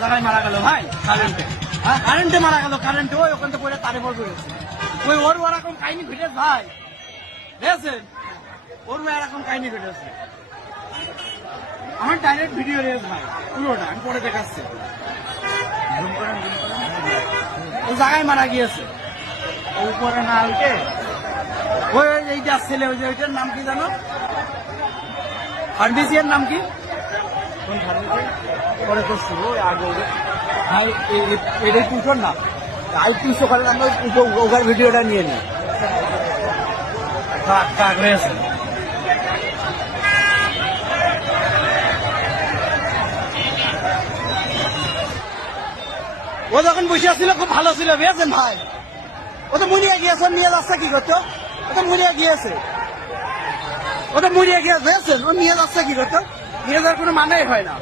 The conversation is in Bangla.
জায়গায় মারা গেল ভাই কারেন্টে মারা গেল কারেন্টে ওই ওখান থেকে পড়ে তারে পড়বে ওই ওর ওরকম কাহিনী ঘটেছে ভাই বুঝেছেন ওর এরকম কাহিনী ঘটেছে আমার ডাইরেক্ট ভিডিও রয়েছে ভাই পুরোটা আমি পরে দেখাচ্ছি ওই জায়গায় মারা গিয়েছে উপরে না উঠে ওই এইটা ছেলে ওই যে ওইটার নাম কি জানো ফার্মেসিয়ার নাম কি পরে করছি ওই আগে ভাই এটাই তুষর না আই তুষো করেন আমরা ওখানে ভিডিওটা নিয়ে নিই রয়েছে ও যখন বসে আসছিল খুব ভালো ছিল বুঝেছেন ভাই ও তো মুড়িয়ে গিয়েছে নিয়ে যাচ্ছে কি করতো ও তো মুড়িয়ে গিয়েছে বুঝেছেন ও নিয়ে যাচ্ছে কি করতো নিয়ে যাওয়ার কোনো মানেই হয় না